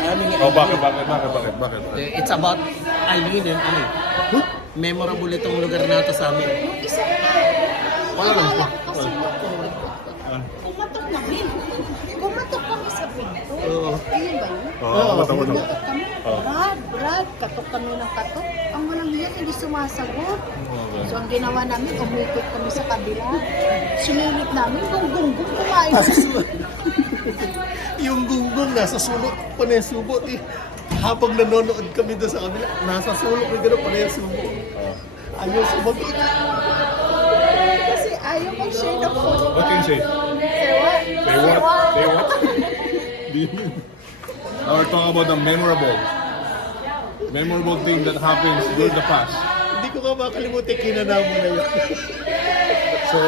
sa aming Oh, bakit? It's about Eileen and I. Memorable itong lugar na ito sa amin. Isa Wala lang po. kasi kumatok namin. Kumatok kami sa pinto. Oo. Ayun ba yun? Oo, matawa. Kumatok kami. Brad, katok kami ng katok. Ang walang hiyan, hindi sumasagot. So ang ginawa namin, umikot kami sa kabila. Sinulot namin, gunggong kumain. Yung gunggong nasa sulok pa na yung subot eh. Habang nanonood kami doon sa kabila, nasa sulok na gano'n pala yung subot. Ayaw sumagot. Kasi ayaw mag-share ng food. What can you say? Say what? Say what? Now we're talking about the memorable thing that happens during the past. Hindi ko ka makalimutin, kinanamo na yun. So,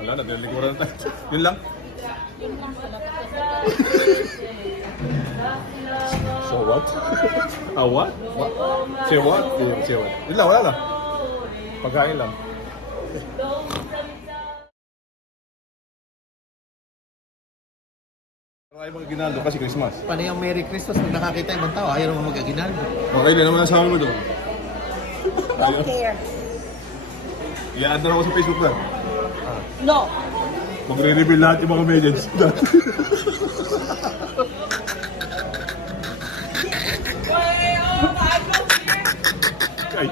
wala na, nalikuran tayo. Yun lang. So what? What? Say what? Say what? Yun lang, wala lang. Pagkain lang. Ayaw mag-aginaldo kasi Christmas. Paano yung Merry Christmas pag nakakita ibang tao, ayaw naman mag-aginaldo. Okay, din naman nasabi mo doon. Don't care. I-add na ako sa Facebook na. No. Magre-reveal lahat yung mga comedians. Ay.